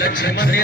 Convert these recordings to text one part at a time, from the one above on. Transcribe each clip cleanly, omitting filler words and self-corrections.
लक्ष्मण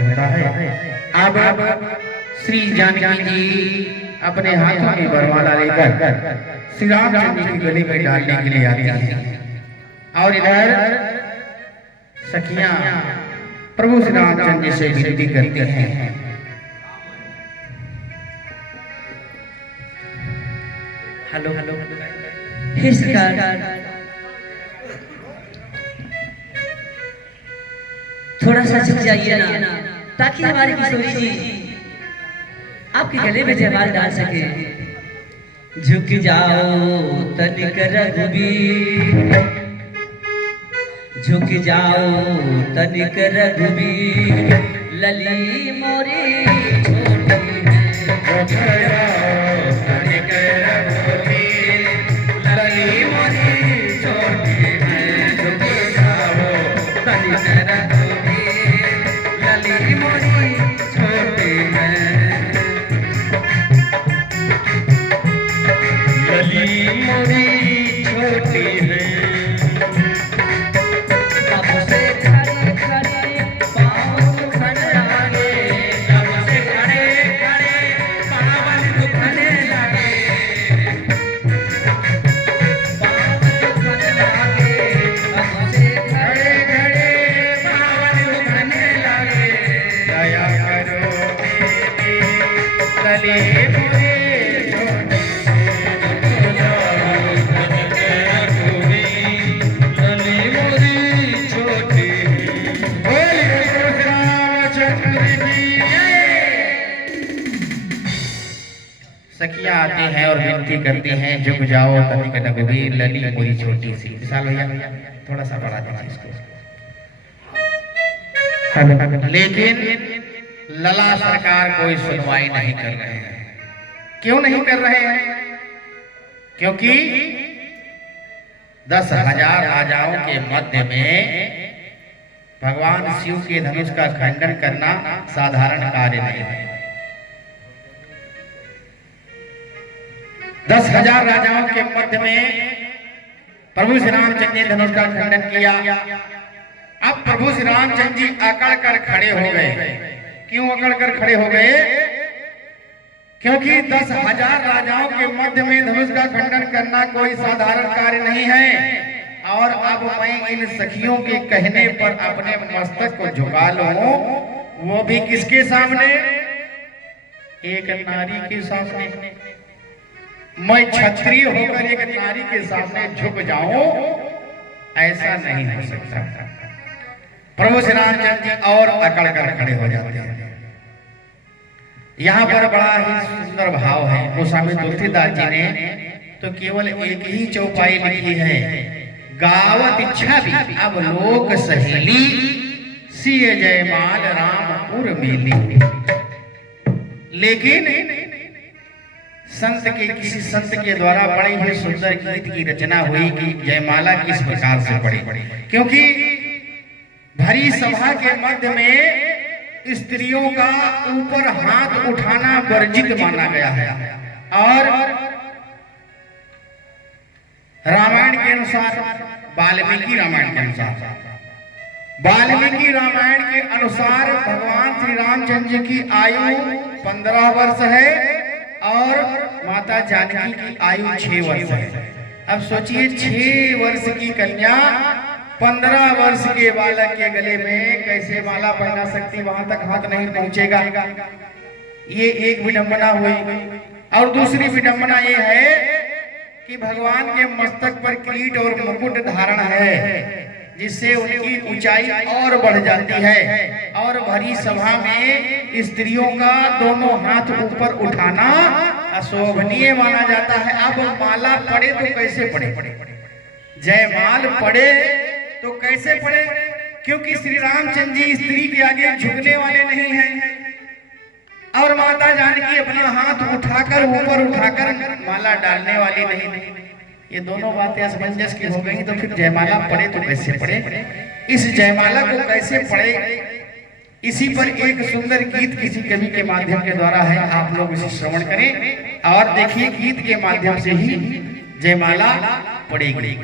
होता है। अब श्री जानकी जी अपने हाथों में वरमाला लेकर श्री रामचंद्र जी के गले में डालने के लिए आती हैं और इधर सखियां प्रभु श्री रामचंद्र जी से विनती करती हैं। हेलो हेलो हे सरकार, थोड़ा सा झुक जाइए ना ताकि हमारी किशोरी जी आपके गले में जयमाल डाल सके। झुक जाओ तनिक रघुबीर, झुक जाओ तनिक रघुबीर, लली मोरी छोटी है। तनिक रघुबीर, लली मोरी छोटी है। झुक जाओ तनिक रघुबीर, लली मोरी छोटी है। लली मोरी छोटी है। अब से खड़े खड़े पाँव दुखने लगे, अब से खड़े खड़े पाँव दुखने लगे, पाँव दुखने लगे। अब से खड़े खड़े पाँव दुखने लगे। दया करो लली मोरी सखियां आते हैं और विनती करते हैं, झुक जाओ तनिक रघुबीर, लली मोरी छोटी सी। विशाल भैया थोड़ा सा बढ़ा दीजिए इसको। लेकिन लला सरकार कोई सुनवाई नहीं कर रहे हैं। क्यों नहीं कर रहे हैं? क्योंकि 10,000 राजाओं के मध्य में भगवान शिव के धनुष का खंडन करना साधारण कार्य नहीं है। 10,000 राजाओं के मध्य में प्रभु श्री रामचंद्र ने धनुष का खंडन किया। अब प्रभु श्री रामचंद्र जी अकड़ कर खड़े हो गए। क्यों अकड़ कर खड़े हो गए? क्योंकि 10,000 राजाओं के मध्य में धनुष का खंडन करना कोई साधारण कार्य नहीं है। और अब मैं इन सखियों के कहने पर अपने मस्तक को झुका लूं, वो भी किसके सामने? एक नारी के सामने। मैं क्षत्रिय होकर एक नारी के सामने झुक जाऊं, ऐसा नहीं हो सकता। प्रभु श्री रामचंद्र जी और अकड़ कर खड़े हो जाते हैं। यहाँ पर बड़ा ही सुंदर भाव है। गोस्वामी तुलसीदास जी ने तो केवल एक ही चौपाई लिखी है, गावत इच्छा भी अब लोक सहेली, सिय जयमाल रामपुर मेली। लेकिन संत के किसी संत के द्वारा बड़े ही सुंदर गीत की रचना हुई कि जयमाला किस प्रकार से पढ़े, क्योंकि भरी सभा के मध्य में स्त्रियों का ऊपर हाथ उठाना वर्जित माना गया है। और रामायण के अनुसार, वाल्मीकि रामायण के अनुसार, वाल्मीकि रामायण के अनुसार भगवान श्री रामचंद्र जी की आयु 15 वर्ष है और माता जानकी की आयु 6 वर्ष है। अब सोचिए 6 वर्ष की कन्या 15 वर्ष के बालक के गले में कैसे माला पहना सकती, वहां तक हाथ नहीं पहुंचेगा। ये एक विडंबना हुई। और दूसरी विडंबना ये है कि भगवान के मस्तक पर किरीट और मुकुट धारण है, जिससे उनकी ऊंचाई और बढ़ जाती है। और भरी सभा में स्त्रियों का दोनों हाथ ऊपर उठाना अशोभनीय माना जाता है। अब माला पड़े तो कैसे पड़े, जयमाल पड़े तो कैसे पड़े, क्योंकि श्री रामचंद्र जी स्त्री के आगे झुकने वाले नहीं हैं और माता जानकी अपना हाथ उठाकर ऊपर उठाकर माला डालने वाली नहीं। ये दोनों बातें असमंजस की हो गई, तो फिर जयमाला पड़े तो कैसे पड़े, इस जयमाला को कैसे पड़े, इसी पर एक सुंदर गीत किसी कवि के माध्यम के द्वारा है। आप लोग इसे श्रवण करें और देखिए गीत के माध्यम से ही जयमाला पड़ेगी।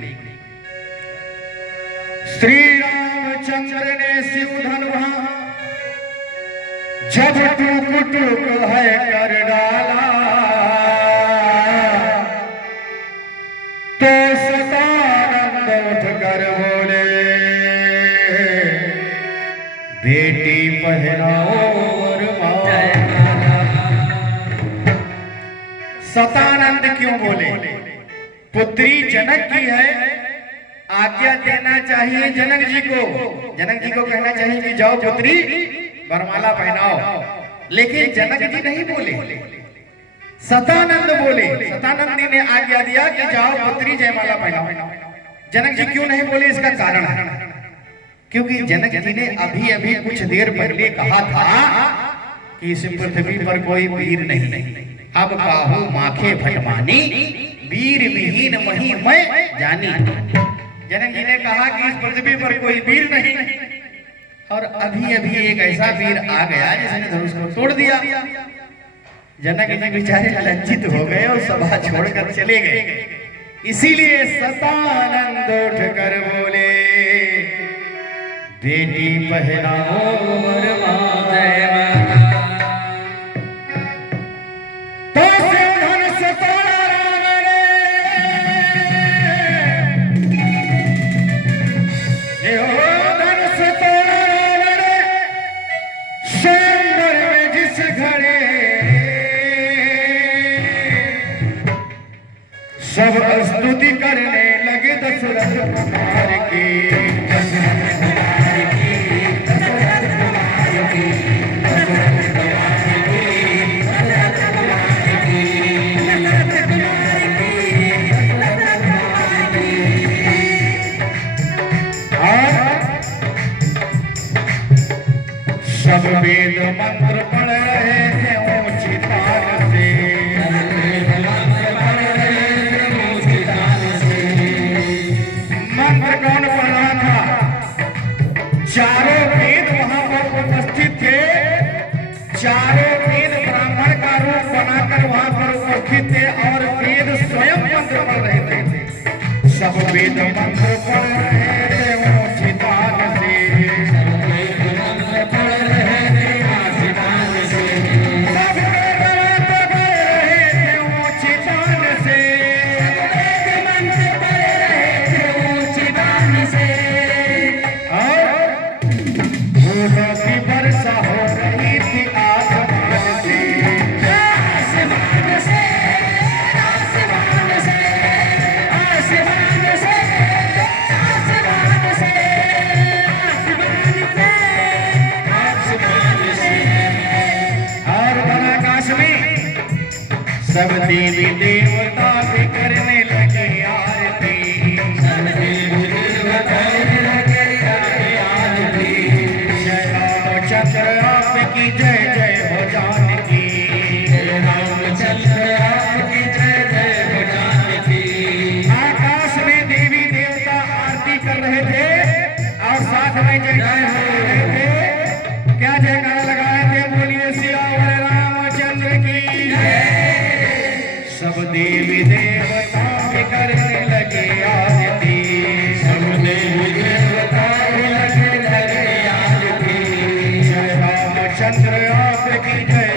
श्री रामचंद्र ने शिव धनुहा जब टूक टूक है कर डाला, तो सतानंद उठ कर बोले बेटी पहनाओ सतानंद क्यों बोले? पुत्री जनक की है, आज्ञा देना चाहिए जनक जी को। जनक जी को कहना चाहिए कि जाओ पुत्री वरमाला पहनाओ, लेकिन जनक जी नहीं बोले, सतानंद बोले। सतानंद जी ने आज्ञा दिया कि जाओ पुत्री जयमाला पहनाओ। जनक जी क्यों नहीं बोले? इसका कारण है क्योंकि जनक जी ने अभी अभी कुछ देर पहले कहा था कि इस पृथ्वी पर कोई वीर नहीं, अब काहू माखे भटमानी, वीर विहीन मही मैं जानी। जनक जी ने कहा कि इस पृथ्वी पर कोई वीर नहीं, और अभी अभी एक ऐसा वीर आ गया जिसने धनुष को तोड़ दिया। जनक जी बेचारे लज्जित हो गए और सभा छोड़कर चले गए। इसीलिए सतानंद उठ कर बोले बेटी पहनाओ तो धनुष तोड़ा राम ने, धनुष तोड़ा राम ने स्वयंवर में जिस घड़े, सब स्तुति करने लगे दशरथ कुमार की। सब वेद मंत्र पढ़ रहे थे ऊंची तान से, मंत्र कौन पढ़ रहा था? चारों वेद वहां पर उपस्थित थे, चारों वेद ब्राह्मण का रूप बनाकर वहां पर उपस्थित थे और वेद स्वयं मंत्र पढ़ रहे थे। सब वेद मंत्र पढ़ रहे थे ऊंची तान से, सब देवी देवता भी करने लगे आरती, सब देवी देवता करने लगे आरती। जय रामचंद्र आपकी जय जय हो जानकी। रहे थे और साथ में जयकारा लगा रहे थे। क्या जयकारा लगा रहे थे? बोलिए सियावर रामचंद्र की जय। सब देवी देवता करने लगे आरती, सब देवी देवता लगे आरती। जय रामचंद्र आपकी जय।